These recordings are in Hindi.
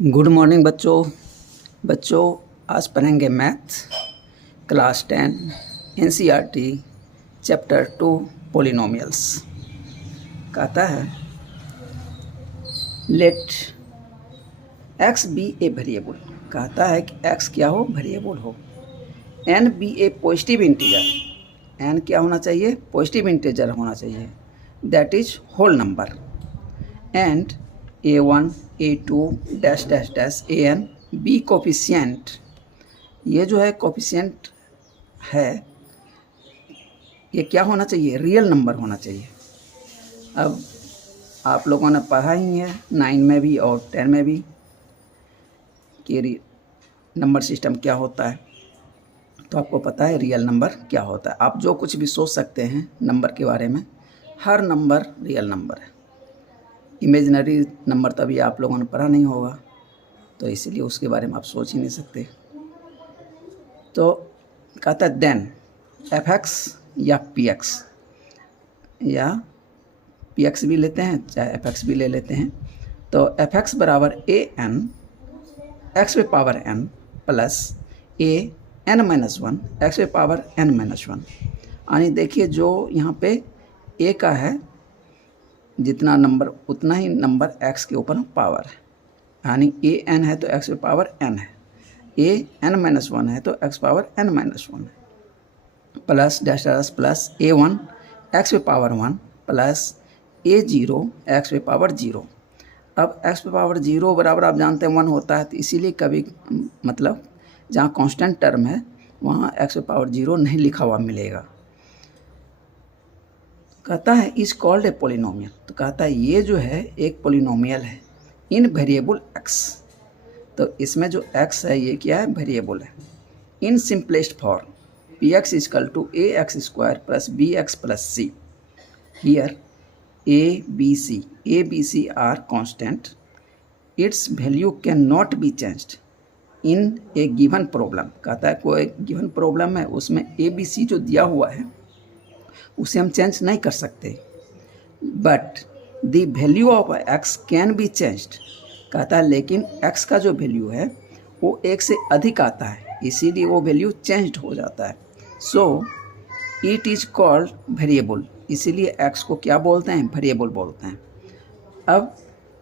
गुड मॉर्निंग बच्चों आज पढ़ेंगे math class 10 NCERT chapter 2 polynomials. कहता है let x be a variable. कहता है कि एक्स क्या हो, वेरिएबल हो। N be a positive integer. N क्या होना चाहिए, पॉजिटिव इंटीजर होना चाहिए, that is whole number. And A1 A2 dash dash dash AN be coefficient. ये जो है कोफिशिएंट है, ये क्या होना चाहिए, रियल नंबर होना चाहिए। अब आप लोगों ने पढ़ा ही है 9 में भी और 10 में भी कि नंबर सिस्टम क्या होता है, तो आपको पता है रियल नंबर क्या होता है। आप जो कुछ भी सोच सकते हैं नंबर के बारे में, हर नंबर रियल नंबर है। इमेजिनरी नंबर तभी आप लोगों ने पढ़ा नहीं होगा, तो इसलिए उसके बारे में आप सोच ही नहीं सकते। तो कहता है देन एफ एक्स या पी एक्स, या पी एक्स भी लेते हैं चाहे एफ एक्स भी ले लेते हैं। तो एफ एक्स बराबर ए एन एक्स पे power N plus A N minus one x पे पावर एन माइनस वन। यानी देखिए जो यहाँ पे ए का है, जितना नंबर उतना ही नंबर x के ऊपर पावर है। यानी ए एन है तो x पे पावर n है, ए एन माइनस वन है तो x power n minus one है, प्लस डैश डैश प्लस ए वन एक्स पे पावर वन प्लस ए जीरो एक्स पे पावर जीरो। अब x पे पावर जीरो बराबर आप जानते हैं 1 होता है, तो इसीलिए कभी मतलब जहाँ कांस्टेंट टर्म है वहाँ x पे पावर जीरो नहीं लिखा हुआ मिलेगा। कहता है इज कॉल्ड ए पोलिनोमियल। तो कहता है ये जो है एक पोलिनोमियल है इन वेरिएबल x। तो इसमें जो x है ये क्या है, वेरिएबल है। In simplest form p x is equal to A x square plus B x plus c. Here a b c are constant, it's value can not be changed in a given problem. कहता है कोई गिवन प्रॉब्लम है, उसमें ए बी सी जो दिया हुआ है उसे हम चेंज नहीं कर सकते, but the value of x can be changed. कहता है लेकिन एक्स का जो वैल्यू है वो एक से अधिक आता है, इसीलिए वो वैल्यू चेंज्ड हो जाता है। So it is called variable, इसीलिए एक्स को क्या बोलते हैं, वेरिएबल बोलते हैं। अब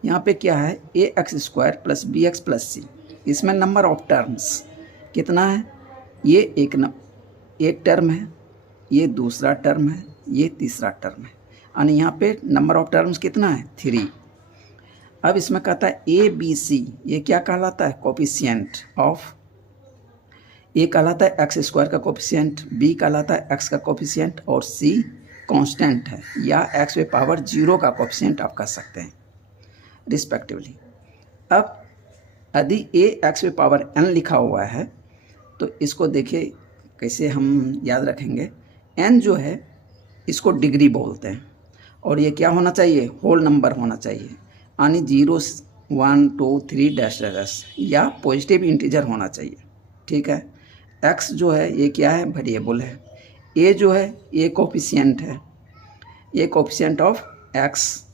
यहाँ पे क्या है, A x square plus B x plus C. इसमें नंबर ऑफ टर्म्स कितना है, ये एक टर्म है, ये दूसरा टर्म है, ये तीसरा टर्म है। यानी यहाँ पे नंबर ऑफ टर्म्स कितना है, 3। अब इसमें कहता है ए बी सी, ये क्या कहलाता है, कोफिशिएंट ऑफ। ए कहलाता है एक्स स्क्वायर का कोफिशिएंट, बी कहलाता है एक्स का कोफिशिएंट, और सी कांस्टेंट है या एक्स पे पावर जीरो का कोफिशिएंट आप कह सकते हैं रिस्पेक्टिवली। अब यदि ए एक्स पे पावर एन लिखा हुआ है तो इसको देखिए कैसे हम याद रखेंगे। एन जो है इसको डिग्री बोलते हैं, और ये क्या होना चाहिए, होल नंबर होना चाहिए, यानी 0 1 2 3 डैश डैश या पॉजिटिव इंटीजर होना चाहिए। ठीक है, एक्स जो है ये क्या है, वेरिएबल है। ए जो है ये कोफिशिएंट है, ये कोफिशिएंट ऑफ एक्स।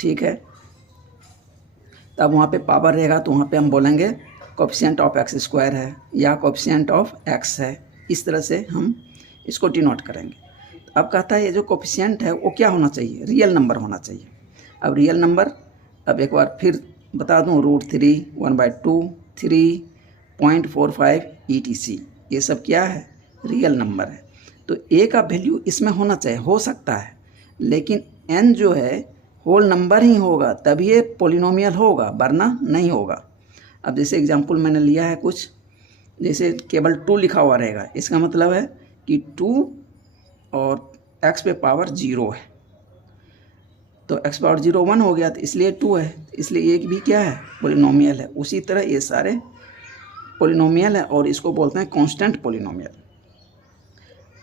ठीक है, तब वहाँ पे पावर रहेगा तो वहाँ पे हम बोलेंगे कोफिशिएंट ऑफ एक्स स्क्वायर है या कोफिशिएंट ऑफ एक्स है। इस तरह से हम इसको डिनोट करेंगे। अब कहता है ये जो कोफिशिएंट है वो क्या होना चाहिए, रियल नंबर होना चाहिए। अब रियल नंबर, अब एक बार फिर बता दूं, √3 1/2 3.45 ETC, ये सब क्या है, रियल नंबर है। तो ए का वैल्यू इसमें होना चाहिए, हो सकता है, लेकिन एन जो है होल नंबर ही होगा तभी ये पोलिनोमियल होगा, वरना नहीं होगा। अब जैसे एग्जांपल मैंने लिया है कुछ, जैसे केवल 2 लिखा हुआ रहेगा, इसका मतलब है कि 2 और x पे पावर 0 है, तो x पावर 0 1 हो गया, तो इसलिए 2 है, इसलिए एक भी क्या है, पोलिनोमियल है। उसी तरह ये सारे पोलिनोमियल है और इसको बोलते हैं कांस्टेंट पोलिनोमियल।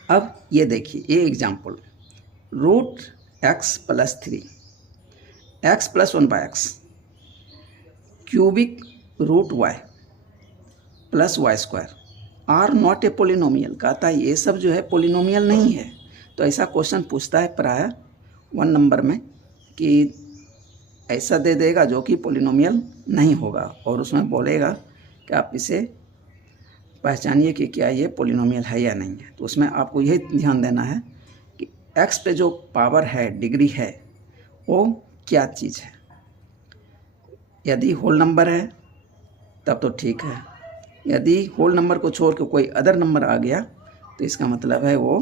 अब ये देखिए ये example, √x plus 3 x plus 1/x cubic √y plus y square are not a polynomial. कहता है ये सब जो है पोलिनोमियल नहीं है। तो ऐसा क्वेश्चन पूछता है प्राय 1 नंबर में कि ऐसा दे देगा जो कि पोलिनोमियल नहीं होगा, और उसमें बोलेगा कि आप इसे पहचानिए कि क्या ये पोलिनोमियल है या नहीं है। तो उसमें आपको यही ध्यान देना है कि x पे जो पावर है, डिग्री है, वो क्या चीज़ है। यदि होल नंबर है तब तो ठीक है, यदि होल नंबर को छोड़ के कोई अदर नंबर आ गया तो इसका मतलब है वो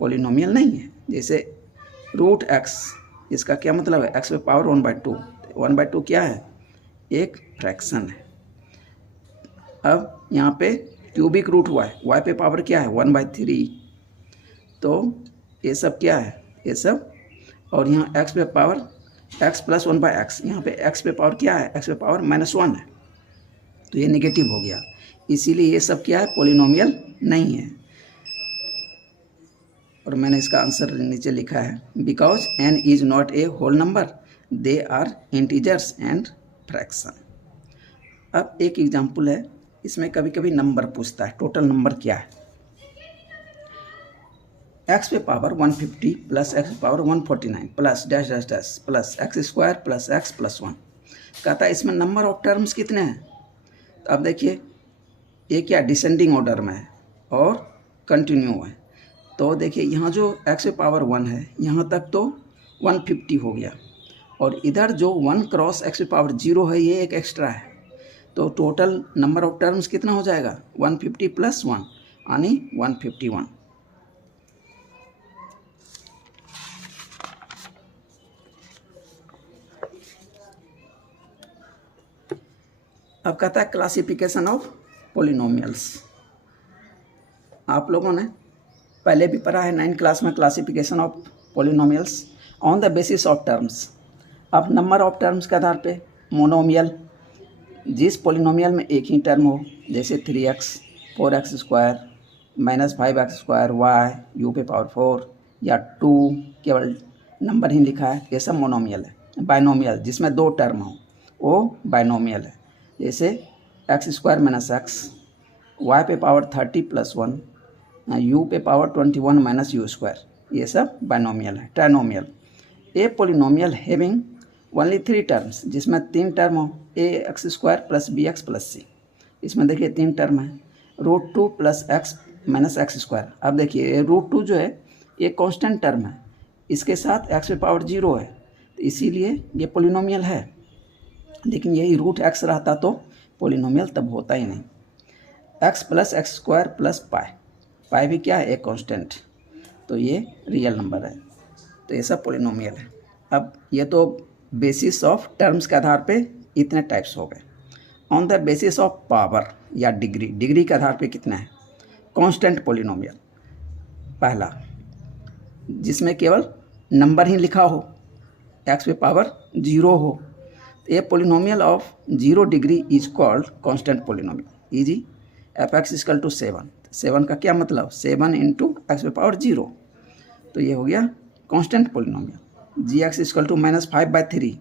पोलिनोमियल नहीं है। जैसे रूट एक्स, इसका क्या मतलब है, एक्स पे पावर 1/2। 1/2 क्या है, एक फ्रैक्शन है। अब यहाँ पे क्यूबिक रूट हुआ है, वाई पे पावर क्या है 1/3। तो ये सब क्या है, ये सब, और यहाँ एक्स पे पावर x + 1/x, यहाँ पे x पे पावर क्या है, x पे पावर -1 है, तो ये नेगेटिव हो गया। इसीलिए ये सब क्या है, पोलिनोमियल नहीं है। और मैंने इसका आंसर नीचे लिखा है, because n is not a whole number, they are integers and fraction. अब एक एग्जाम्पल है, इसमें कभी कभी नंबर पूछता है, टोटल नंबर क्या है। x पे पावर 150 प्लस x पे power 149 plus dash dash dash plus x² plus x + 1। कहता है इसमें नंबर ऑफ टर्म्स कितने हैं। तो अब देखिए ये क्या डिसेंडिंग ऑर्डर में है और कंटिन्यू है। तो देखिए यहाँ जो x पे पावर 1 है, यहाँ तक तो 150 हो गया, और इधर जो 1 क्रॉस x पे पावर 0 है, ये एक एक्स्ट्रा है। तो टोटल नंबर ऑफ टर्म्स कितना हो जाएगा, 150 + 1 यानी 151। अब कहता है क्लासिफिकेशन ऑफ पोलिनोमियल्स। आप लोगों ने पहले भी पढ़ा है 9th क्लास में, classification of polynomials on the basis of terms. अब नंबर ऑफ टर्म्स के आधार पे मोनोमियल, जिस पोलिनोमियल में एक ही टर्म हो, जैसे 3x, 4x² -5x² y u पे पावर 4, या 2 केवल नंबर ही लिखा है, ये सब मोनोमियल है। बाइनोमियल जिसमें 2 टर्म हो वो बाइनोमियल है, जैसे x² - x, y पे पावर 30 + 1, u पे पावर 21 - u², ये सब बाइनोमियल है। ट्राइनोमियल, ए पोलिनोमियल हैविंग ओनली 3 टर्म्स, जिसमें 3 टर्म हो, ax² + bx + c। इसमें देखिए 3 टर्म है, √2 + x - x²। अब देखिए √2 जो है ये कांस्टेंट टर्म है, इसके साथ x पे पावर 0 है, तो इसीलिए ये पोलिनोमियल है। लेकिन यही √x रहता तो पोलिनोमियल तब होता ही नहीं। x + x² + पाई भी क्या है, एक कांस्टेंट, तो ये रियल नंबर है, तो ये सब पोलिनोमियल है। अब ये तो बेसिस ऑफ टर्म्स के आधार पे इतने टाइप्स हो गए। On the basis of power या डिग्री, डिग्री के आधार पे कितना है, कांस्टेंट पोलिनोमियल। पहला जिसमें केवल नंबर ही लिखा हो, x पे पावर 0 हो, a polynomial of 0 degree is called constant polynomial. इजी, fx = 7, 7 का क्या मतलब, 7 × x पे पावर 0, तो ये हो गया कांस्टेंट पोलिनोमियल। gx = -5/3,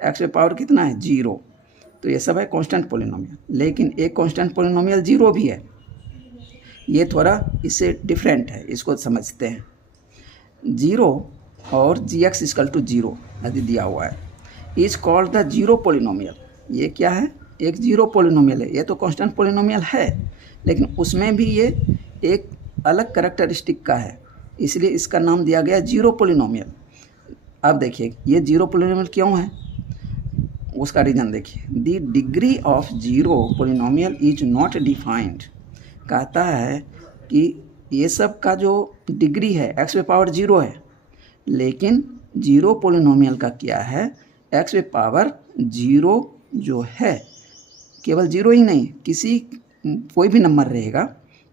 x पे पावर कितना है 0, तो ये सब है कांस्टेंट पोलिनोमियल। लेकिन एक कांस्टेंट पोलिनोमियल 0 भी है, ये थोड़ा इससे डिफरेंट है, इसको समझते हैं। 0 और gx = 0 यदि दिया हुआ है, इज कॉल्ड द 0 पोलिनोमियल। ये क्या है, एक 0 पोलिनोमियल है। ये तो कांस्टेंट पोलिनोमियल है, लेकिन उसमें भी ये एक अलग कैरेक्टरिस्टिक का है, इसलिए इसका नाम दिया गया 0 पोलिनोमियल। अब देखिए ये 0 पोलिनोमियल क्यों है, उसका रीज़न देखिए। The degree of 0 polynomial is not defined. कहता है कि ये सब का जो डिग्री है x पे पावर 0 है, लेकिन 0 पोलिनोमियल का क्या है, x पे पावर 0 जो है, केवल 0 ही नहीं, किसी कोई भी नंबर रहेगा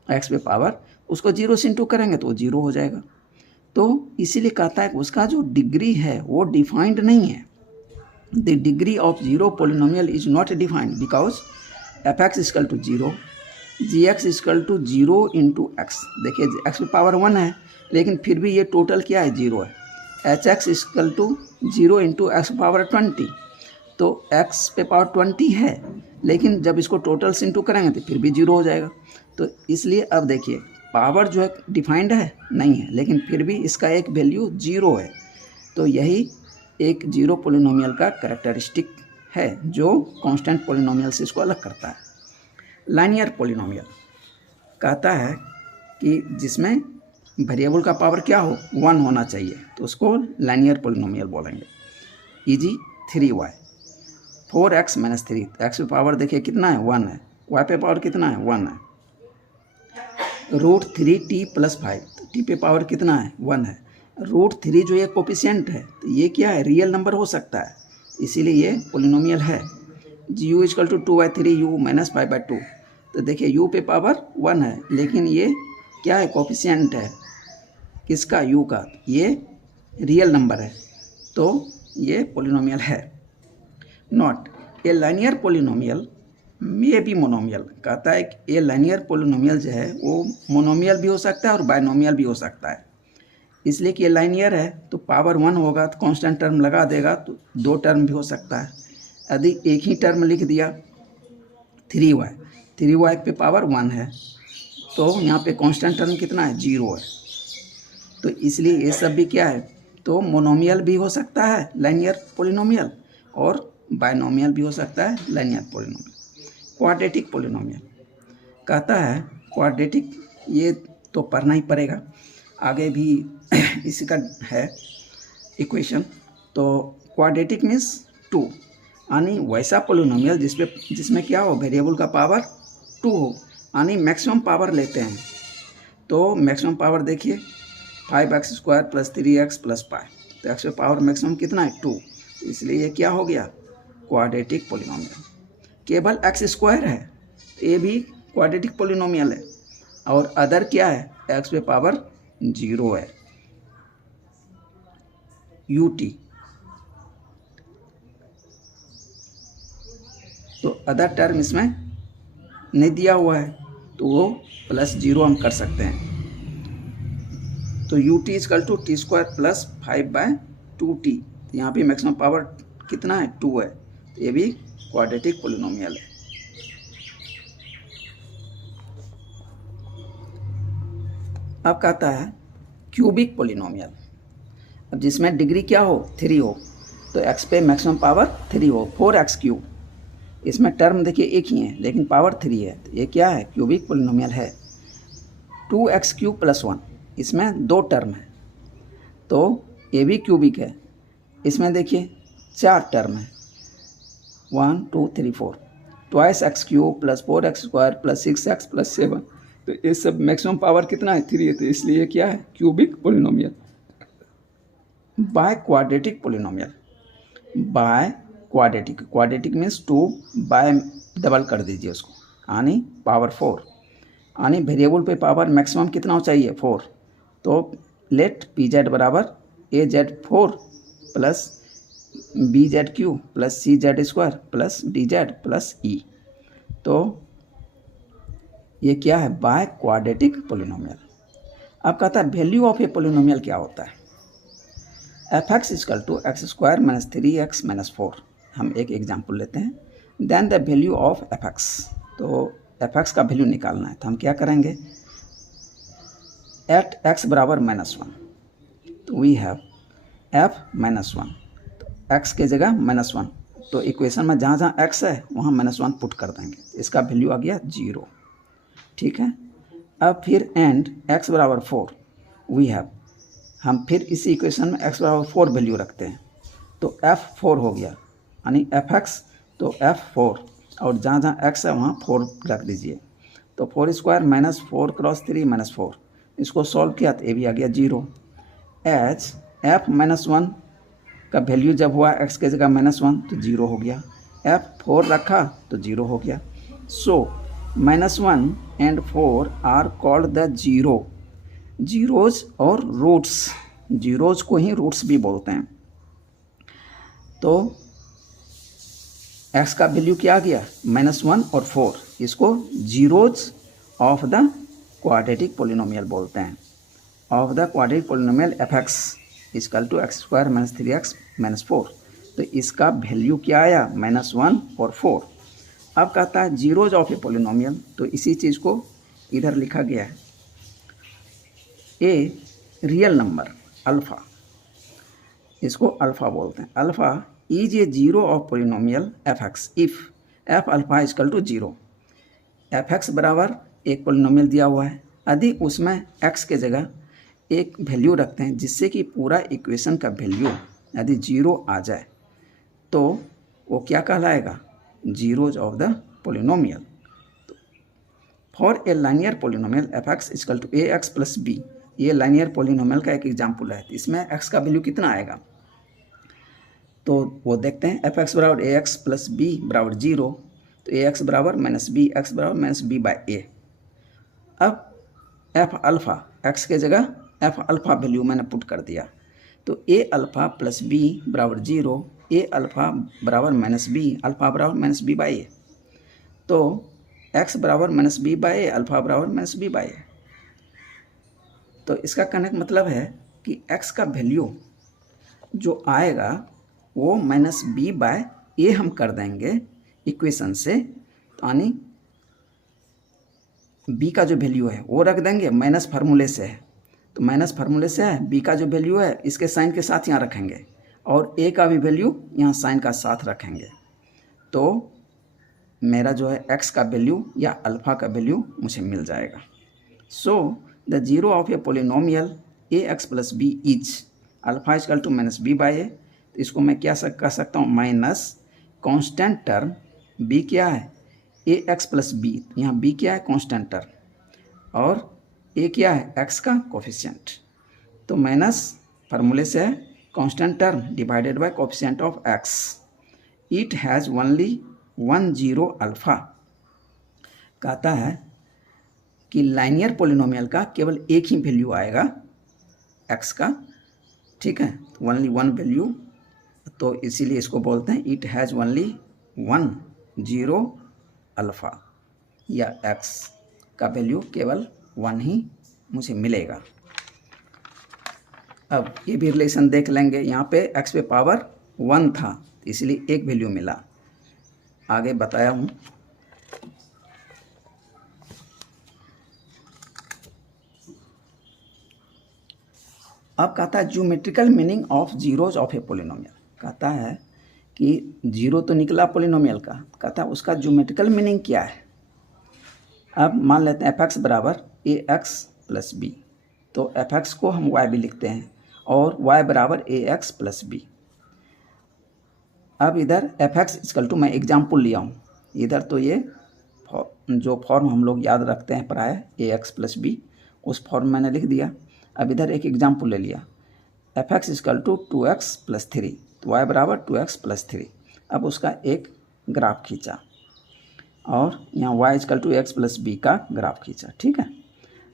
x पे पावर, उसको 0 से इंटू करेंगे तो 0 हो जाएगा। तो इसीलिए कहता है कि उसका जो डिग्री है वो डिफाइंड नहीं है। The degree of 0 polynomial is not defined because fx = 0, gx = 0 × x। देखिए x पे पावर 1 है, लेकिन फिर भी ये टोटल क्या है, 0 है। hx = 0 × x पे पावर 20, तो x पे पावर 20 है, लेकिन जब इसको टोटल से इंटू करेंगे तो फिर भी 0 हो जाएगा। तो इसलिए अब देखिए पावर जो है डिफाइंड है नहीं है, लेकिन फिर भी इसका एक वैल्यू 0 है। तो यही एक जीरो पोलिनोमियल का कैरेक्टरिस्टिक है जो कांस्टेंट पोलिनोमियल से इसको अलग करता है। लाइनियर पोलिनोमियल कहता है कि जिसमें वेरिएबल का पावर क्या हो, 1 होना चाहिए, तो उसको लाइनियर पोलिनोमियल बोलेंगे। Easy 3y 4x minus 3, x पे पावर देखिए कितना है, 1 है, y पे पावर कितना है, 1 है। √3t + 5, t पे पावर कितना है, 1 है। √3 जो ये कोफिशिएंट है, तो ये क्या है, रियल नंबर हो सकता है, इसीलिए ये पोलिनोमियल है। u = 2/3u - 5/2, तो देखिए u पे पावर 1 है, लेकिन ये क्या है, कोफिशिएंट है, किसका, u का, ये रियल नंबर है, तो ये पोलिनोमियल है। Not a linear polynomial may be monomial, कहता है कि ये लाइनियर पोलिनोमियल जो है वो मोनोमियल भी हो सकता है और बाइनोमियल भी हो सकता है। इसलिए कि ये लाइनियर है तो पावर 1 होगा तो कांस्टेंट टर्म लगा देगा, तो 2 टर्म भी हो सकता है। यदि एक ही टर्म लिख दिया 3y पे पावर 1 है, तो यहाँ पे कांस्टेंट टर्म कितना है, 0 है, तो इसलिए ये सब भी क्या है, तो मोनोमियल भी हो सकता है लाइनियर पोलिनोमियल, और बाइनोमियल भी हो सकता है लाइनियर पोलिनोमियल। क्वाड्रेटिक पोलिनोमियल कहता है, क्वाड्रेटिक ये तो पढ़ना ही पड़ेगा, आगे भी इसी का है इक्वेशन। तो क्वाड्रेटिक मीन्स 2, यानी वैसा पोलिनोमियल जिसमें क्या हो, वेरिएबल का पावर 2 हो, यानी मैक्सिमम पावर लेते हैं। तो मैक्सिमम पावर देखिए 5x² + 3x + 5, तो x पे पावर मैक्सिमम कितना है, 2, इसलिए ये क्या हो गया, क्वाड्रेटिक पोलिनोमियल। केवल x² है, ये भी क्वाड्रेटिक पोलिनोमियल है, और अदर क्या है, x पे पावर 0 है, ut, तो अदर टर्म इसमें नहीं दिया हुआ है, तो वो +0 हम कर सकते हैं। तो ut = t² + 5/2t, तो यहाँ पे मैक्सिमम पावर कितना है, 2 है, तो ये भी क्वाड्रेटिक पोलिनोमियल है। अब कहता है क्यूबिक पोलिनोमियल, अब जिसमें डिग्री क्या हो, 3 हो, तो x पे मैक्सिमम पावर 3 हो, 4x³, इसमें टर्म देखिए एक ही है लेकिन पावर 3 है, तो ये क्या है, क्यूबिक पोलिनोमियल है। 2x³ + 1, इसमें 2 टर्म है, तो ये भी क्यूबिक है, इसमें देखिए 4 टर्म है, 1 2 3 4, 2x³ + 4x² + 6x + 7, तो ये सब मैक्सिमम पावर कितना है, 3 है, तो इसलिए क्या है, cubic polynomial. By quadratic polynomial, by quadratic means 2 bye double कर दीजिए उसको, यानी पावर 4, यानी वेरिएबल पे पावर मैक्सिमम कितना चाहिए, 4, तो late pz = az4 + bz³ + cz² + dz + e, तो ये क्या है, बाय क्वाड्रेटिक पोलिनोमियल। अब कहता है वैल्यू ऑफ ए पोलिनोमियल क्या होता है, f(x) = x² - 3x - 4, हम एक एग्जाम्पल लेते हैं। Then the value of f(x), तो f(x) का वैल्यू निकालना है, तो हम क्या करेंगे, एट x = -1, तो वी हैव f -1, तो x के जगह -1, तो इक्वेशन में जहाँ जहाँ x है वहाँ -1 पुट कर देंगे, इसका वैल्यू आ गया 0, ठीक है। अब फिर एंड x = 4, वी हैव, हम फिर इसी इक्वेशन में x = 4 वैल्यू रखते हैं, तो f4 हो गया, यानी f(x) तो f4, और जहाँ जहाँ x है वहाँ 4 रख दीजिए, तो 4² - 4 × 3 - 4, इसको सॉल्व किया तो ये भी आ गया 0। एच f -1 का वैल्यू जब हुआ x के जगह -1 तो 0 हो गया, f4 रखा तो 0 हो गया। So -1 and 4 are called the zeros और रूट्स, जीरोज को ही रूट्स भी बोलते हैं। तो x का वैल्यू क्या आ गया, -1 और 4, इसको zeros of the quadratic polynomial बोलते हैं, of the quadratic polynomial f(x) = x² - 3x - 4, तो इसका वैल्यू क्या आया, -1 और 4। अब कहता है जीरोज ऑफ ए पोलिनोमियल, तो इसी चीज़ को इधर लिखा गया है, ए रियल नंबर अल्फ़ा इसको अल्फ़ा बोलते हैं। Alpha is a zero of polynomial f x if f alpha is equal to zero. F x बराबर एक पोलिनोमियल दिया हुआ है, यदि उसमें एक्स के जगह एक वैल्यू रखते हैं जिससे कि पूरा इक्वेशन का वैल्यू यदि जीरो आ जाए तो वो क्या कहलाएगा, zeros of the polynomial. For a linear polynomial f x is equal to A x plus b, ये लाइनियर पोलिनोमियल का एक एग्जाम्पल है। इसमें एक्स का वैल्यू कितना आएगा तो वो देखते हैं। एफ एक्स बराबर ए एक्स प्लस बी बराबर जीरो, तो ए एक्स बराबर माइनस बी एक्स बराबर माइनस बी बाई ए। अब एफ अल्फ़ा एक्स के जगह एफ अल्फ़ा वैल्यू मैंने पुट कर दिया, तो ए अल्फ़ा प्लस बी बराबर जीरो, ए अल्फ़ा बराबर माइनस बी, अल्फ़ा बराबर माइनस बी बाई ए। तो एक्स बराबर minus B by a, alpha बराबर माइनस बी बाई ए। तो इसका कहने का मतलब है कि एक्स का वैल्यू जो आएगा वो माइनस बी बाय ए हम कर देंगे इक्वेशन से, यानी बी का जो वैल्यू है वो रख देंगे, माइनस फार्मूले से है तो माइनस फार्मूले से है, बी का जो वैल्यू है इसके साइन के साथ यहाँ रखेंगे और ए का भी वैल्यू यहाँ साइन का साथ रखेंगे। तो मेरा जो है एक्स का वैल्यू या अल्फ़ा का वैल्यू मुझे मिल जाएगा। So the zero of a polynomial A x plus B is alpha is equal to minus B by ए। तो इसको मैं क्या कह सकता हूँ, माइनस कांस्टेंट टर्म बी क्या है ए एक्स प्लस बी, यहाँ बी क्या है कांस्टेंट टर्म और ए क्या है एक्स का कोफिशिएंट। तो माइनस फार्मूले से है constant term divided by coefficient of x. It has only one zero alpha. कहता है कि लाइनियर पोलिनोमियल का केवल एक ही वैल्यू आएगा एक्स का, ठीक है, ओनली वन वैल्यू। तो इसीलिए इसको बोलते हैं it has only one zero alpha, या एक्स का वैल्यू केवल वन ही मुझे मिलेगा। अब ये भी रिलेशन देख लेंगे, यहाँ पे एक्स पे पावर वन था इसलिए एक वैल्यू मिला, आगे बताया हूँ। अब कहता है geometrical meaning of zeros of a polynomial. कहता है कि जीरो तो निकला पोलिनोमियल का, कहता है उसका ज्योमेट्रिकल मीनिंग क्या है। अब मान लेते हैं एफ एक्स बराबर ए एक्स प्लस बी, तो एफ एक्स को हम वाई भी लिखते हैं और वाई बराबर ए एक्स प्लस बी। अब इधर एफ एक्स इजकल टू, मैं एग्जाम्पल लिया हूँ इधर, तो ये जो फॉर्म हम लोग याद रखते हैं प्राय ए एक्स प्लस बी, उस फॉर्म मैंने लिख दिया। अब इधर एक एग्जाम्पल ले लिया, f x is equal to two x plus three, तो वाई बराबर टू एक्स प्लस थ्री। अब उसका एक ग्राफ खींचा और यहाँ y is equal to x plus b का ग्राफ खींचा, ठीक है।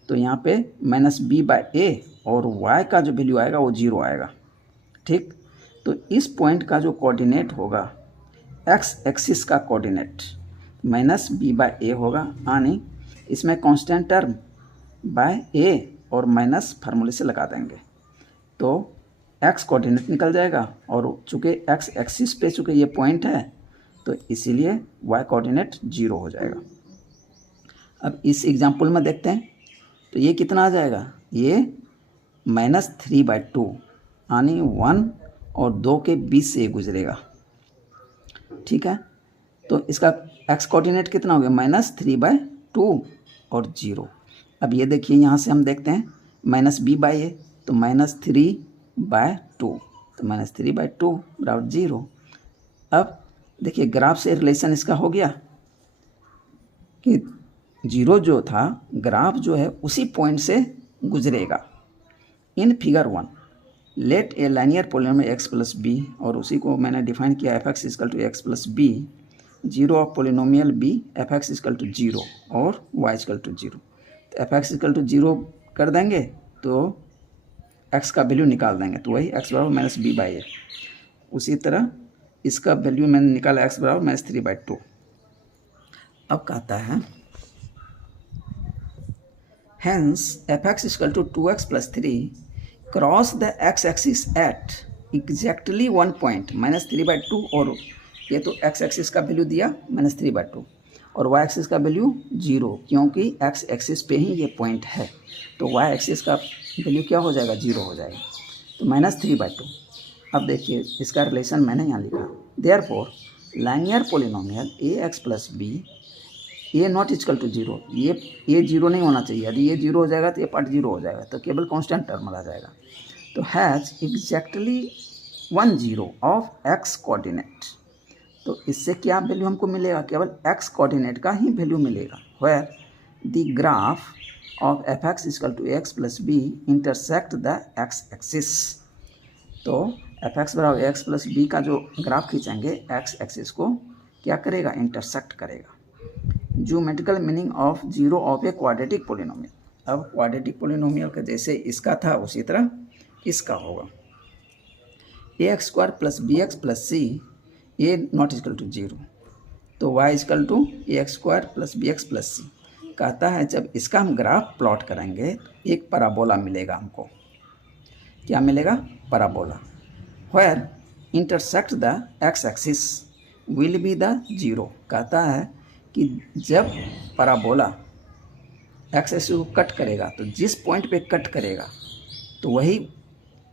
तो यहाँ पे माइनस बी बाई ए और वाई का जो वैल्यू आएगा वो जीरो आएगा, ठीक। तो इस पॉइंट का जो कोऑर्डिनेट होगा एक्स एक्सिस का कोऑर्डिनेट माइनस बी बाई ए होगा, यानी इसमें कांस्टेंट टर्म बाय ए और माइनस फार्मूले से लगा देंगे तो एक्स कोऑर्डिनेट निकल जाएगा, और चूँकि एक्स एक्सिस पे चूँकि ये पॉइंट है तो इसीलिए वाई कोऑर्डिनेट जीरो हो जाएगा। अब इस एग्जाम्पल में देखते हैं, तो ये कितना आ जाएगा, ये माइनस थ्री बाई टू, यानी वन और दो के बीच से गुजरेगा, ठीक है। तो इसका एक्स कोऑर्डिनेट कितना हो गया, माइनस थ्री बाई टू और जीरो। अब ये देखिए यहाँ से हम देखते हैं माइनस बी बाई ए, तो माइनस थ्री बाई टू, तो माइनस थ्री बाई टू बराबर जीरो। अब देखिए ग्राफ से रिलेशन इसका हो गया कि जीरो जो था ग्राफ जो है उसी पॉइंट से गुजरेगा। In figure one let a linear polynomial x plus b, और उसी को मैंने डिफाइन किया f x is equal to x plus b, zero of polynomial be f x is equal to zero और वाई इजकल टू जीरो। तो f x is equal to zero कर देंगे तो एक्स का वैल्यू निकाल देंगे, तो वही एक्स बराबर माइनस बी बाई ए। उसी तरह इसका वैल्यू मैंने निकाला एक्स बराबर माइनस थ्री बाई टू। अब कहता है hence f x is equal to two x plus three cross the x axis at exactly one point minus three by two, और ये तो एक्स एक्सिस का वैल्यू दिया माइनस थ्री बाई टू और वाई एक्सिस का वैल्यू जीरो, क्योंकि एक्स एक्सिस पे ही ये पॉइंट है तो वाई एक्सिस का वैल्यू क्या हो जाएगा, जीरो हो जाएगा। तो माइनस थ्री बाई टू, अब देखिए इसका रिलेशन मैंने यहाँ लिखा, therefore linear polynomial A x plus b a not equal to zero, ये जीरो नहीं होना चाहिए, यदि ये जीरो हो जाएगा तो ये पार्ट जीरो हो जाएगा, तो केवल कांस्टेंट टर्म रह जाएगा। तो has exactly 1 0 of x coordinate, तो इससे क्या वैल्यू हमको मिलेगा, केवल एक्स कोऑर्डिनेट का ही वैल्यू मिलेगा। Where the graph of f x equal to x plus b intersect the x axis, तो एफ एक्स बराबर एक्स प्लस बी का जो ग्राफ खींचेंगे एक्स एक्सिस को क्या करेगा, इंटरसेक्ट करेगा। Geometrical meaning of zero of a quadratic polynomial, अब क्वाड्रेटिक पोलिनोमियल का जैसे इसका था उसी तरह इसका होगा। A x square plus B x plus C A not equal to zero, तो Y equal to A x square plus B x plus C. कहता है जब इसका हम ग्राफ प्लॉट करेंगे एक पैराबोला मिलेगा हमको, क्या मिलेगा, parabola. Where intersect the x axis will be the zero, कहता है कि जब पैराबोला एक्स एक्सिस को कट करेगा तो जिस पॉइंट पे कट करेगा तो वही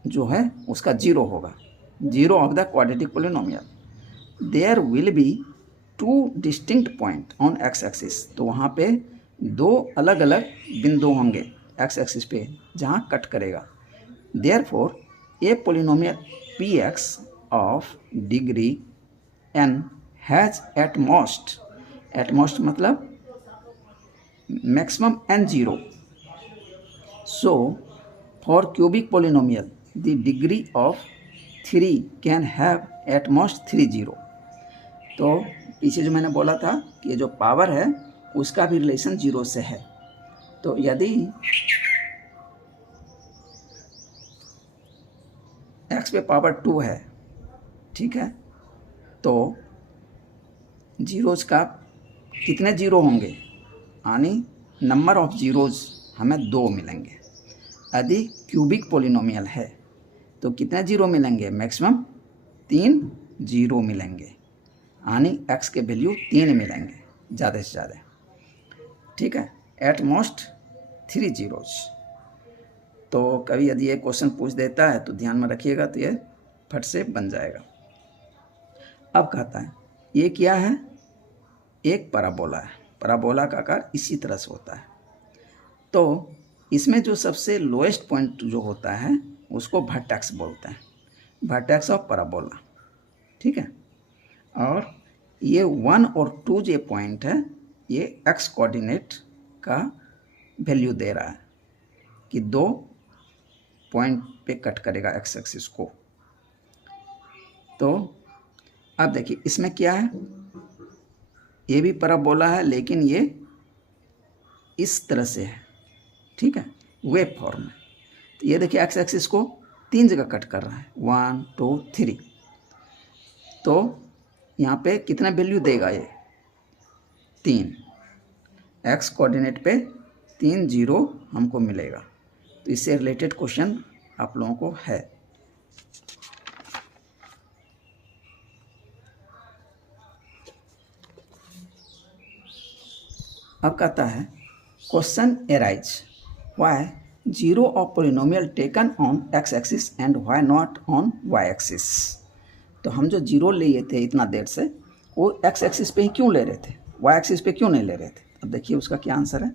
जो है उसका जीरो होगा, zero of the quadratic polynomial. There will be 2 distinct point on x axis, तो वहाँ पे 2 अलग अलग बिंदु होंगे एक्स एक्सिस पे जहाँ कट करेगा। Therefore a polynomial P X of degree n has at most मतलब maximum n zero, so for cubic polynomial the degree of 3 can have at most 3 zero. तो पीछे जो मैंने बोला था कि जो पावर है उसका भी रिलेशन जीरो से है, तो यदि x पे पावर 2 है, ठीक है, तो जीरोज़ का कितने जीरो होंगे, यानी नंबर ऑफ जीरोज़ हमें 2 मिलेंगे। यदि क्यूबिक पोलिनोमियल है तो कितने जीरो मिलेंगे, मैक्सिमम 3 जीरो मिलेंगे, यानी x के वैल्यू 3 मिलेंगे ज़्यादा से ज़्यादा, ठीक है, एट मोस्ट 3 जीरोज़। तो कभी यदि ये क्वेश्चन पूछ देता है तो ध्यान में रखिएगा, तो ये फट से बन जाएगा। अब कहता है ये क्या है, एक पैराबोला है, पैराबोला का आकार इसी तरह से होता है। तो इसमें जो सबसे लोएस्ट पॉइंट जो होता है उसको वर्टेक्स बोलते हैं, वर्टेक्स ऑफ पैराबोला, ठीक है। और ये 1 और 2 जो पॉइंट है ये एक्स कोऑर्डिनेट का वैल्यू दे रहा है कि 2 पॉइंट पे कट करेगा एक्स एक्सिस को। तो अब देखिए इसमें क्या है, ये भी पैराबोला है लेकिन ये इस तरह से है, ठीक है, वेव फॉर्म में। तो ये देखिए एक्स एक्सिस को 3 जगह कट कर रहा है, 1 2 3, तो यहाँ पे कितना वैल्यू देगा, ये 3, एक्स कोऑर्डिनेट पे 3 जीरो हमको मिलेगा। तो इससे रिलेटेड क्वेश्चन आप लोगों को है। अब कहता है question arise why zero of polynomial taken on x axis and why not on y axis. तो हम जो जीरो लिए थे इतना देर से वो एक्स एक्सिस पे ही क्यों ले रहे थे, वाई एक्सिस पे क्यों नहीं ले रहे थे। अब देखिए उसका क्या आंसर है,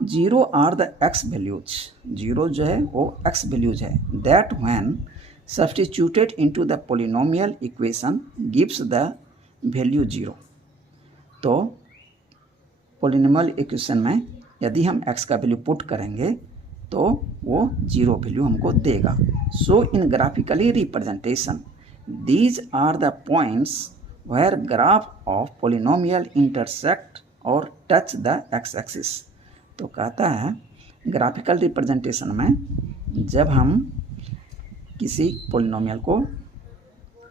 zero are the x values, zero जो है वो एक्स वैल्यूज है that when substituted into the polynomial equation gives the value zero. तो पोलिनोमियल इक्वेशन में यदि हम x का वैल्यू पुट करेंगे तो वो जीरो वैल्यू हमको देगा। So in graphically representation these are the points where graph of polynomial intersect और टच द एक्स एक्सिस। तो कहता है ग्राफिकल रिप्रेजेंटेशन में जब हम किसी पोलिनोमियल को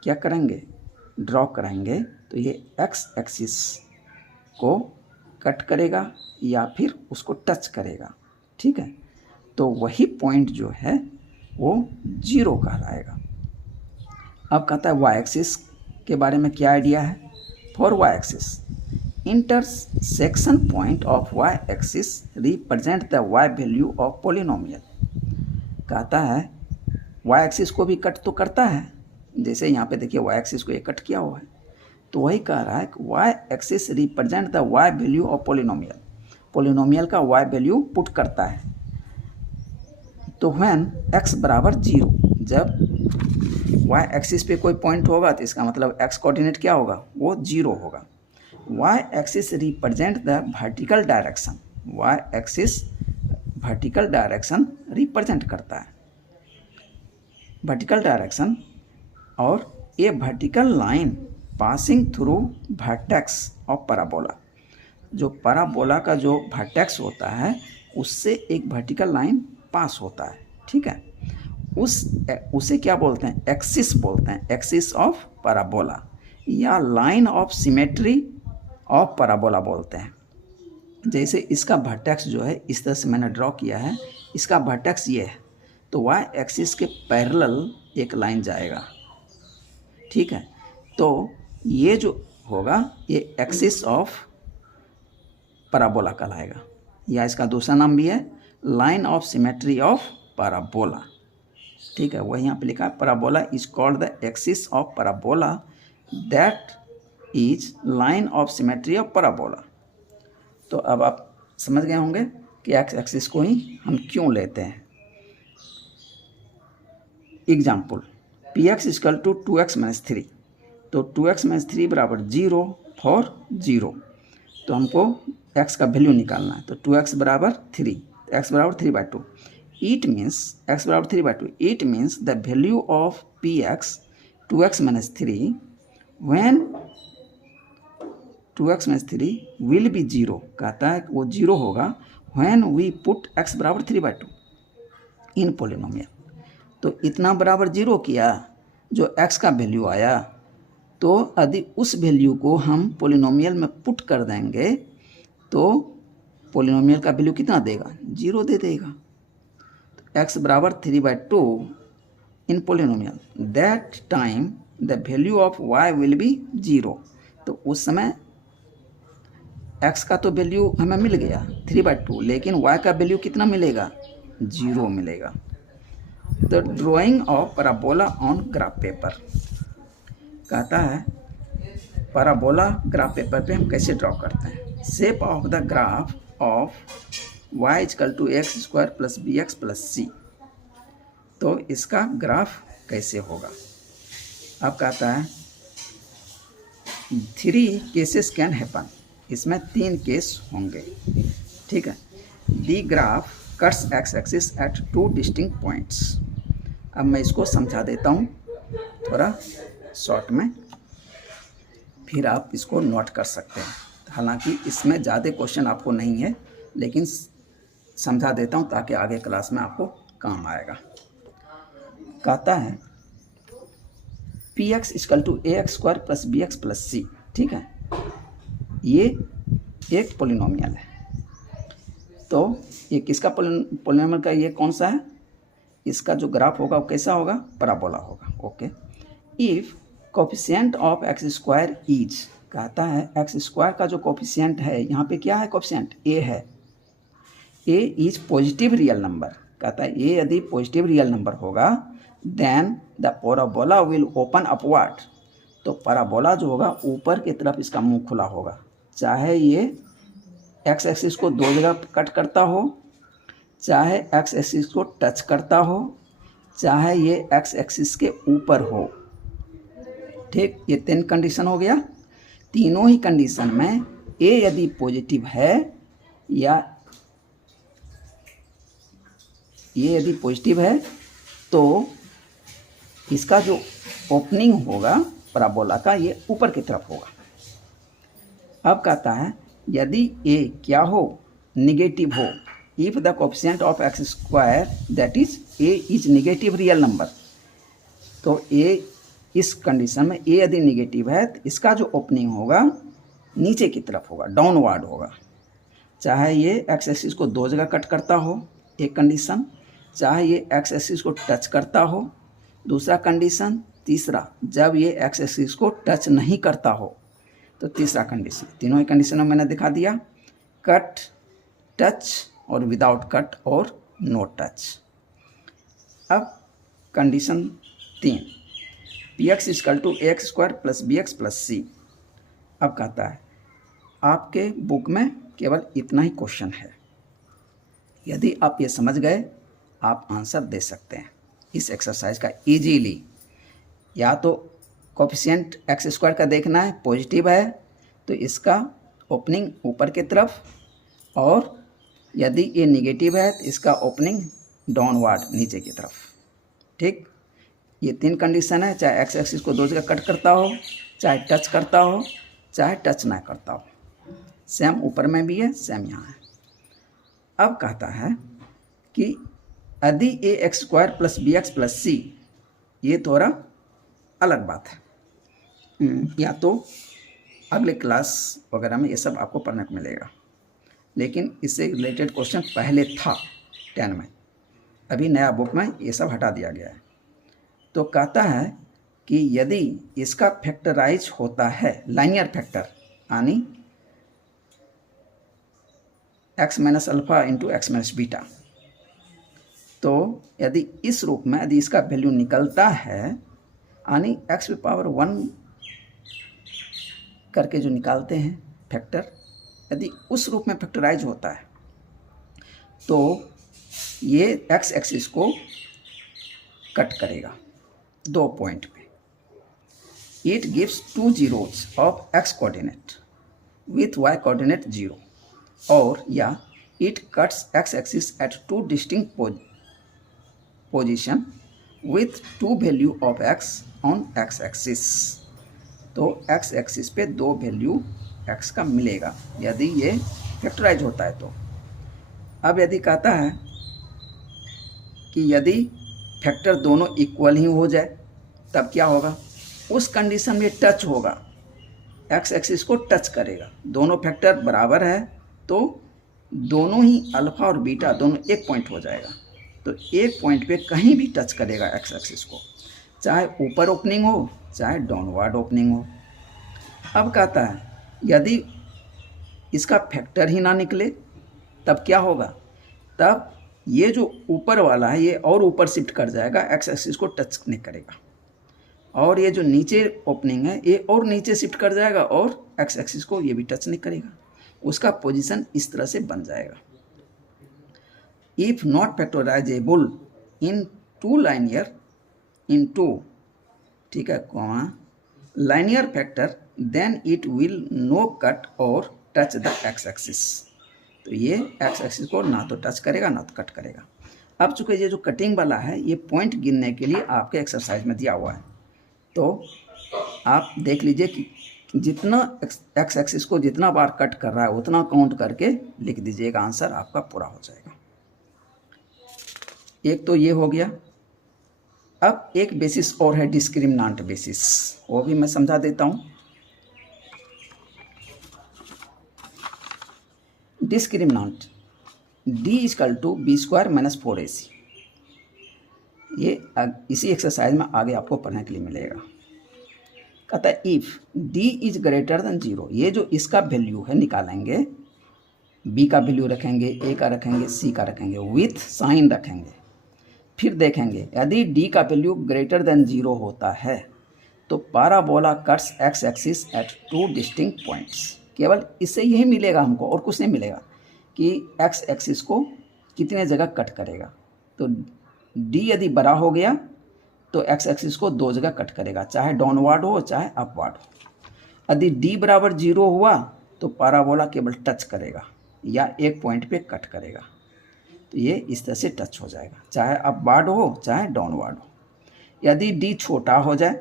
क्या करेंगे, ड्रॉ कराएंगे, तो ये एक्स एक्सिस को कट करेगा या फिर उसको टच करेगा, ठीक है। तो वही पॉइंट जो है वो जीरो कहलाएगा। अब कहता है वाई एक्सिस के बारे में क्या आइडिया है। For y axis intersection point of y axis represent the y value of polynomial. कहता है वाई एक्सिस को भी कट तो करता है, जैसे यहाँ पे देखिए वाई एक्सिस को ये कट किया हुआ है, तो वही कह रहा है कि y axis represent the y value of polynomial, polynomial का वाई वैल्यू पुट करता है। तो व्हेन x बराबर 0, जब y एक्सिस पे कोई पॉइंट होगा तो इसका मतलब x कोऑर्डिनेट क्या होगा, वो 0 होगा। y axis represent the vertical direction, y axis vertical direction represent करता है, वर्टिकल डायरेक्शन। और ये vertical line passing through vertex of parabola, जो पैराबोला का जो वर्टेक्स होता है उससे एक वर्टिकल लाइन पास होता है, ठीक है। उसे क्या बोलते हैं, एक्सिस बोलते हैं, एक्सिस ऑफ पैराबोला या line of symmetry of parabola बोलते हैं। जैसे इसका वर्टेक्स जो है इस तरह से मैंने ड्रॉ किया है, इसका वर्टेक्स ये है, तो वाई एक्सिस के पैरेलल एक लाइन जाएगा, ठीक है। तो ये जो होगा ये एक्सिस ऑफ पैराबोला कहलाएगा, या इसका दूसरा नाम भी है line of symmetry of parabola, ठीक है। वही यहाँ पे लिखा है parabola is called the axis of parabola that is line of symmetry of parabola. तो अब आप समझ गए होंगे कि एक्स एक्सिस को ही हम क्यों लेते हैं। Example, p x is equal to 2x minus 3, तो 2x माइनस 3 बराबर 0 फॉर 0, तो हमको x का वैल्यू निकालना है। तो 2x बराबर 3, x बराबर 3/2, इट मीन्स x बराबर 3/2, it means the value of px 2x minus 3 when 2x minus 3 will be 0, कहता है कि वो 0 होगा व्हेन वी पुट x बराबर 3/2 इन पोलिनोमियल। तो इतना बराबर 0 किया जो x का वैल्यू आया, तो यदि उस वैल्यू को हम पोलिनोमियल में पुट कर देंगे तो पोलिनोमियल का वैल्यू कितना देगा, 0 दे देगा। तो x बराबर 3/2 in polynomial, that time the value of y will be 0, तो उस समय x का तो वैल्यू हमें मिल गया 3/2, लेकिन y का वैल्यू कितना मिलेगा, 0 मिलेगा। The drying of parabola on graph paper, कहता है पैराबोला ग्राफ पेपर पे हम कैसे ड्रॉ करते हैं। Shape of the graph of y equal to X square plus B x plus C, तो इसका ग्राफ कैसे होगा। अब कहता है 3 केसेस कैन हैपन, इसमें 3 केस होंगे, ठीक है। The graph cuts x axis at 2 distinct points. अब मैं इसको समझा देता हूँ थोड़ा शॉर्ट में, फिर आप इसको नोट कर सकते हैं। हालांकि इसमें ज़्यादा क्वेश्चन आपको नहीं है, लेकिन समझा देता हूँ ताकि आगे क्लास में आपको काम आएगा। कहता है P x is equal to A x square plus B x plus C, ठीक है। ये एक पोलिनोमियल है, तो ये किसका पोलिनोमियल का, ये कौन सा है, इसका जो ग्राफ होगा वो कैसा होगा, पैराबोला होगा, okay. If coefficient of x square is, कहता है एक्स स्क्वायर का जो कोफिशिएंट है, यहाँ पे क्या है कोफिशिएंट, ए है, a is positive real number, कहता है ए यदि पॉजिटिव रियल नंबर होगा then the parabola will open upward, तो पैराबोला जो होगा ऊपर की तरफ इसका मुंह खुला होगा, चाहे ये एक्स एक्सिस को 2 जगह कट करता हो, चाहे एक्स एक्सिस को टच करता हो, चाहे ये एक्स एक्सिस के ऊपर हो, ठीक। ये 3 कंडीशन हो गया। तीनों ही कंडीशन में ए यदि पॉजिटिव है या ये यदि पॉजिटिव है तो इसका जो ओपनिंग होगा पैराबोला का ये ऊपर की तरफ होगा। अब कहता है यदि ए क्या हो, निगेटिव हो, if the coefficient of x square that is a is negative real number, तो ए इस कंडीशन में ए यदि निगेटिव है तो इसका जो ओपनिंग होगा नीचे की तरफ होगा, डाउनवर्ड होगा, चाहे ये एक्स एक्सिस को 2 जगह कट करता हो, एक कंडीशन, चाहे ये एक्स एक्सिस को टच करता हो, दूसरा कंडीशन, तीसरा जब ये एक्स एक्सिस को टच नहीं करता हो तो तीसरा कंडीशन। तीनों ही कंडीशनों मैंने दिखा दिया, कट, टच और विदाउट कट और नो टच। अब condition 3, P x is equal to A x square plus B x plus C. अब कहता है आपके बुक में केवल इतना ही क्वेश्चन है, यदि आप ये समझ गए आप आंसर दे सकते हैं इस एक्सरसाइज का इजीली। या तो कोफिशिएंट एक्स स्क्वायर का देखना है, पॉजिटिव है तो इसका ओपनिंग ऊपर की तरफ, और यदि ये निगेटिव है तो इसका ओपनिंग डाउनवर्ड नीचे की तरफ। ठीक, ये 3 कंडीशन है, चाहे एक्स एक्सिस को 2 जगह कट करता हो, चाहे टच करता हो, चाहे टच ना करता हो। सेम ऊपर में भी है, सेम यहाँ है। अब कहता है कि यदि A x square plus B x plus C, ये थोड़ा अलग बात है, या तो अगले क्लास वगैरह में ये सब आपको पढ़ने को मिलेगा, लेकिन इससे रिलेटेड क्वेश्चन पहले था 10 में, अभी नया बुक में ये सब हटा दिया गया है। तो कहता है कि यदि इसका फैक्टराइज होता है लाइनियर फैक्टर, यानी x minus alpha into x minus beta, तो यदि इस रूप में यदि इसका वैल्यू निकलता है, यानी एक्स की पावर 1 करके जो निकालते हैं फैक्टर, यदि उस रूप में फैक्टराइज होता है तो ये एक्स एक्सिस को कट करेगा 2 पॉइंट पे। It gives 2 zeros of x coordinate with y coordinate 0, और या it cuts x axis at 2 distinct position with 2 value of x on x axis. तो एक्स एक्सिस पे 2 वैल्यू एक्स का मिलेगा यदि ये फैक्टराइज होता है तो। अब यदि कहता है कि यदि फैक्टर दोनों इक्वल ही हो जाए तब क्या होगा, उस कंडीशन में टच होगा, एक्स एक्सिस को टच करेगा, दोनों फैक्टर बराबर है तो दोनों ही अल्फ़ा और बीटा दोनों एक पॉइंट हो जाएगा। तो एक पॉइंट पे कहीं भी टच करेगा एक्स एक्सिस को, चाहे ऊपर ओपनिंग हो चाहे डाउनवर्ड ओपनिंग हो। अब कहता है यदि इसका फैक्टर ही ना निकले तब क्या होगा, तब ये जो ऊपर वाला है ये और ऊपर शिफ्ट कर जाएगा, एक्स एक्सिस को टच नहीं करेगा, और ये जो नीचे ओपनिंग है ये और नीचे शिफ्ट कर जाएगा और एक्स एक्सिस को ये भी टच नहीं करेगा, उसका पोजीशन इस तरह से बन जाएगा। If not factorizable in 2 linear in 2, ठीक है, comma linear factor, then it will no cut और टच द एक्स एक्सिस। तो ये एक्स एक्सिस को ना तो टच करेगा ना तो कट करेगा। अब चूंकि ये जो कटिंग वाला है ये पॉइंट गिनने के लिए आपके एक्सरसाइज में दिया हुआ है, तो आप देख लीजिए कि जितना एक्स एक्सिस को जितना बार कट कर रहा है उतना काउंट करके लिख दीजिएगा, आंसर आपका पूरा हो जाएगा। एक तो ये हो गया। अब एक बेसिस और है डिस्क्रिमिनांट बेसिस, वो भी मैं समझा देता हूँ। Discriminant D equal to B square minus 4ac, ये इसी एक्सरसाइज में आगे आपको पढ़ने के लिए मिलेगा। कहता है if D is greater than 0, ये जो इसका वैल्यू है निकालेंगे, बी का वैल्यू रखेंगे, ए का रखेंगे, सी का रखेंगे, विथ साइन रखेंगे, फिर देखेंगे यदि डी का वैल्यू ग्रेटर देन 0 होता है तो parabola cuts x axis at 2 distinct points. केवल इससे यही मिलेगा हमको और कुछ नहीं मिलेगा कि एक्स एक्सिस को कितने जगह कट करेगा। तो डी यदि बड़ा हो गया तो एक्स एक्सिस को 2 जगह कट करेगा, चाहे डाउनवर्ड हो चाहे अपवर्ड हो। यदि डी बराबर 0 हुआ तो पाराबोला केवल टच करेगा या एक पॉइंट पे कट करेगा, तो ये इस तरह से टच हो जाएगा, चाहे अपवर्ड हो चाहे डाउनवर्ड हो। यदि डी छोटा हो जाए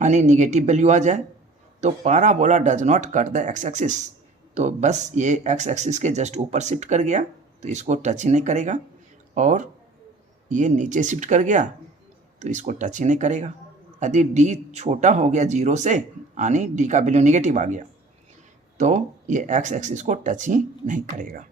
यानी निगेटिव वैल्यू आ जाए तो parabola does not cut the x axis, तो बस ये एक्स एक्सिस के जस्ट ऊपर शिफ्ट कर गया तो इसको टच ही नहीं करेगा, और ये नीचे शिफ्ट कर गया तो इसको टच ही नहीं करेगा। यदि डी छोटा हो गया 0 से यानी डी का वैल्यू निगेटिव आ गया तो ये एक्स एक्सिस को टच ही नहीं करेगा।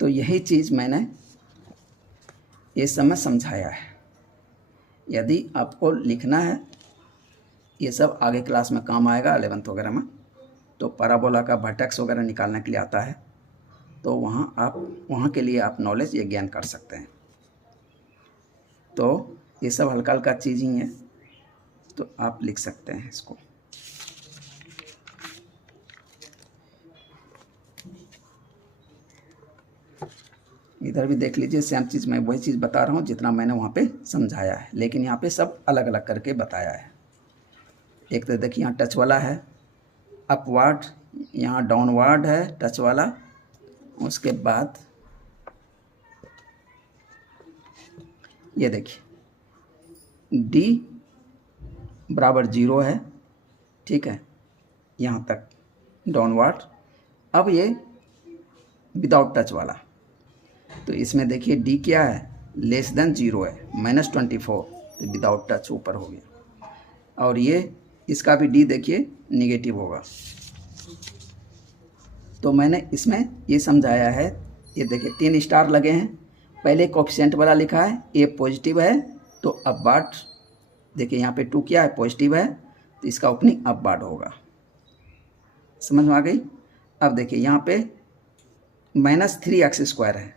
तो यही चीज़ मैंने इस समय समझाया है। यदि आपको लिखना है ये सब आगे क्लास में काम आएगा 11th वगैरह में, तो पैराबोला का वर्टेक्स वगैरह निकालने के लिए आता है, तो वहाँ के लिए आप नॉलेज ये गेन कर सकते हैं। तो ये सब हल्का हल्का चीज़ ही है, तो आप लिख सकते हैं इसको। इधर भी देख लीजिए, सेम चीज़ मैं वही चीज़ बता रहा हूँ जितना मैंने वहाँ पे समझाया है, लेकिन यहाँ पे सब अलग अलग करके बताया है। एक तो देखिए यहाँ टच वाला है अपवर्ड, यहाँ डाउनवर्ड है टच वाला। उसके बाद ये देखिए डी बराबर 0 है, ठीक है, यहाँ तक डाउनवर्ड। अब ये विदाउट टच वाला, तो इसमें देखिए डी क्या है, लेस देन 0 है, -24, तो विदाउट टच ऊपर हो गया। और ये इसका भी डी देखिए निगेटिव होगा। तो मैंने इसमें ये समझाया है, ये देखिए 3 स्टार लगे हैं, पहले कोएफिशिएंट वाला लिखा है, ए पॉजिटिव है तो अपवार्ड, देखिए यहाँ पे 2 क्या है, पॉजिटिव है, तो इसका ओपनिंग अपवार्ड होगा। समझ में आ गई। अब देखिए यहाँ पे -3x² है,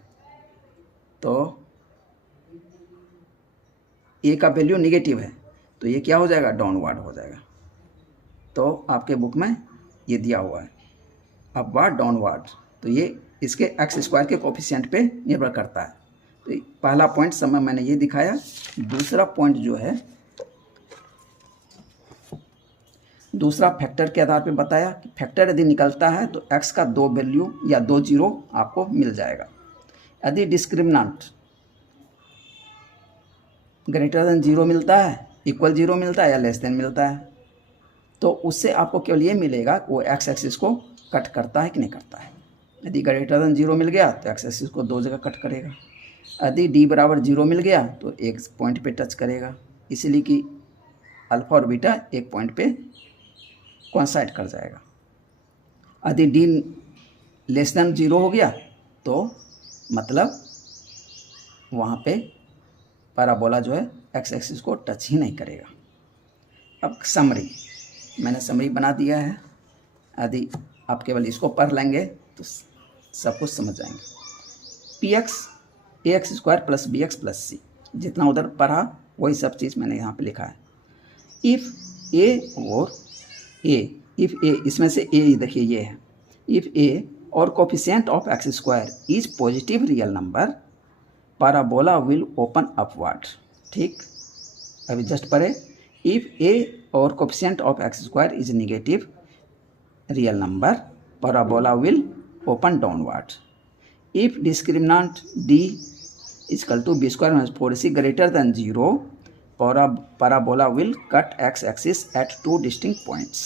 तो ए का वैल्यू निगेटिव है, तो ये क्या हो जाएगा, डाउनवर्ड हो जाएगा। तो आपके बुक में ये दिया हुआ है अपवर्ड डाउनवर्ड, तो ये इसके x² के कोएफिशिएंट पे निर्भर करता है। तो पहला पॉइंट समय मैंने ये दिखाया। दूसरा पॉइंट जो है, दूसरा फैक्टर के आधार पे बताया कि फैक्टर यदि निकलता है तो x का 2 वैल्यू या 2 जीरो आपको मिल जाएगा। यदि डिस्क्रिमिनेंट ग्रेटर देन 0 मिलता है, इक्वल 0 मिलता है या लेस देन मिलता है, तो उससे आपको केवल ये मिलेगा कि वो x एक्सिस को कट करता है कि नहीं करता है। यदि ग्रेटर देन 0 मिल गया तो x एक्सिस को 2 जगह कट करेगा। यदि d बराबर 0 मिल गया तो एक पॉइंट पे टच करेगा, इसलिए कि अल्फा और बीटा एक पॉइंट पे कोइंसाइड कर जाएगा। यदि d लेस देन 0 हो गया तो मतलब वहाँ पे पैराबोला जो है x एक्सिस को टच ही नहीं करेगा। अब समरी, मैंने समरी बना दिया है, यदि आप केवल इसको पढ़ लेंगे तो सब कुछ समझ जाएंगे। px ax² + bx + c, जितना उधर पढ़ा वही सब चीज़ मैंने यहाँ पे लिखा है। इफ़ a और a, इफ़ a, इसमें से a देखिए ये है, इफ़ a और coefficient of x² is positive real number, parabola will open upward. ठीक, अभी जस्ट पढ़े, इफ़ a और coefficient of x² is negative real number, parabola will open downward. If discriminant d = b² - 4ac greater than 0, parabola will cut x axis at 2 distinct points.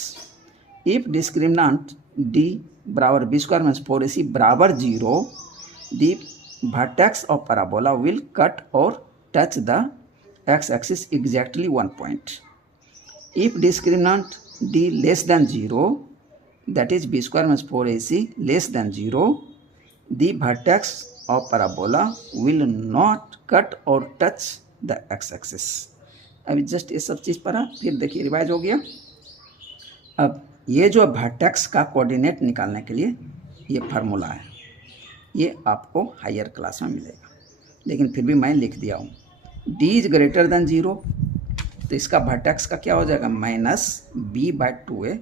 If discriminant d बराबर b² - 4ac बराबर 0, the vertex of parabola will cut or touch the x axis exactly 1 point. If discriminant d less than 0, that is b² - 4ac less than 0, the vertex of parabola will not cut or touch the x axis. अभी जस्ट ये सब चीज़ पढ़ा, फिर देखिए रिवाइज हो गया। अब ये जो वर्टेक्स का कोऑर्डिनेट निकालने के लिए ये फार्मूला है, ये आपको हायर क्लास में मिलेगा, लेकिन फिर भी मैं लिख दिया हूँ। d इज ग्रेटर देन 0, तो इसका वर्टेक्स का क्या हो जाएगा, -b/2a,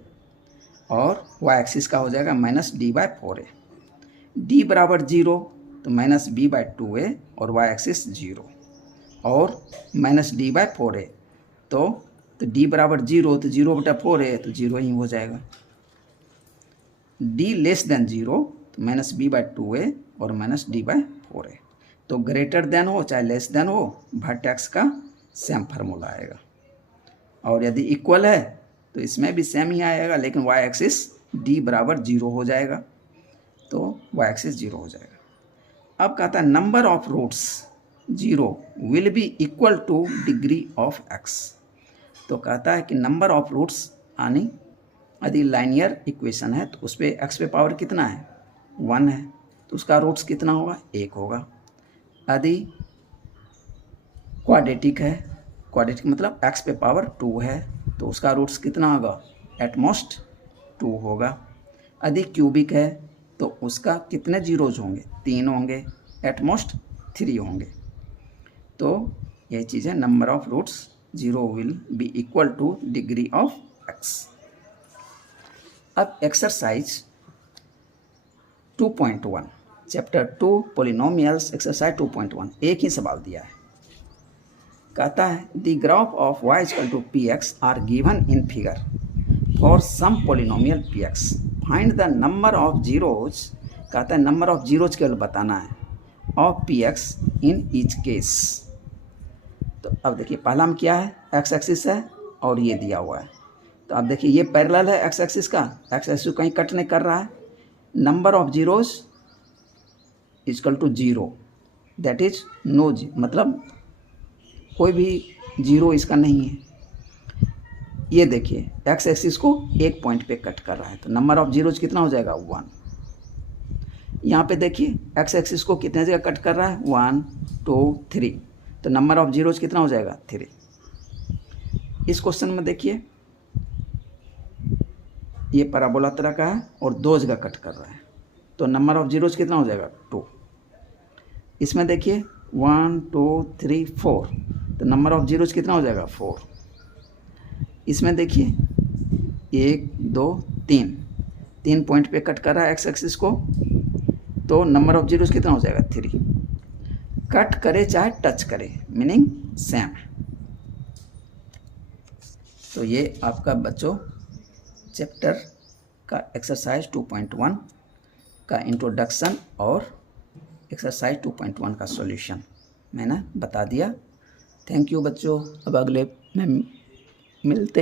और y एक्सिस का हो जाएगा -d/4a। d बराबर 0 तो -b/2a और y एक्सिस 0, और -d/4a, तो d बराबर 0 तो 0/4a तो 0 ही हो जाएगा। d लेस देन 0 तो -b/2a और -d/4a, तो ग्रेटर देन हो चाहे लेस देन हो, वर्टेक्स का सेम फार्मूला आएगा। और यदि इक्वल है तो इसमें भी सेम ही आएगा, लेकिन y एक्सिस d बराबर 0 हो जाएगा, तो y एक्सिस 0 हो जाएगा। अब कहता है number of roots 0 will be equal to degree of x, तो कहता है कि नंबर ऑफ रूट्स यानी यदि लाइनियर इक्वेशन है तो उस पर x पे पावर कितना है, 1 है, तो उसका रूट्स कितना होगा, 1 होगा। यदि क्वाड्रेटिक है, क्वाड्रेटिक मतलब x पे पावर 2 है, तो उसका रूट्स कितना होगा, एट मोस्ट 2 होगा। अधिक क्यूबिक है तो उसका कितने जीरोज होंगे, 3 होंगे, एटमोस्ट 3 होंगे। तो यह चीज़ है, number of roots 0 will be equal to degree of x। अब एक्सरसाइज 2.1 चैप्टर 2 पोलिनोमियल्स एक्सरसाइज 2.1 एक ही सवाल दिया है। कहता है the graph of y equal to p x are given in figure for some polynomial P x, find the number of zeros. कहता है नंबर ऑफ जीरोज केवल बताना है of p x in each case. तो अब देखिए पहला हम क्या है, एक्स एक्सिस है और ये दिया हुआ है। तो अब देखिए ये पैरेलल है एक्स एक्सिस का, एक्स एक्सिस कहीं कट नहीं कर रहा है। Number of zeros equal to 0, that is no जी, मतलब कोई भी जीरो इसका नहीं है। ये देखिए एक्स एक्सिस को एक पॉइंट पे कट कर रहा है, तो नंबर ऑफ जीरोज कितना हो जाएगा 1। यहाँ पे देखिए एक्स एक्सिस को कितने जगह कट कर रहा है, 1 2 3, तो नंबर ऑफ जीरोज कितना हो जाएगा 3। इस क्वेश्चन में देखिए ये पैराबोला तरह का है और 2 जगह कट कर रहा है, तो नंबर ऑफ जीरोज कितना हो जाएगा 2। इसमें देखिए 1 2 3 4, तो नंबर ऑफ जीरोज कितना हो जाएगा 4। इसमें देखिए 1 2 3 पॉइंट पे कट कर रहा है एक्स एक्सिस को, तो नंबर ऑफ जीरोज कितना हो जाएगा 3। कट करे चाहे टच करे, मीनिंग सेम। तो ये आपका बच्चों चैप्टर का एक्सरसाइज 2.1 का इंट्रोडक्शन और एक्सरसाइज 2.1 का सॉल्यूशन मैंने बता दिया। थैंक यू बच्चों। अब अगले में मिलते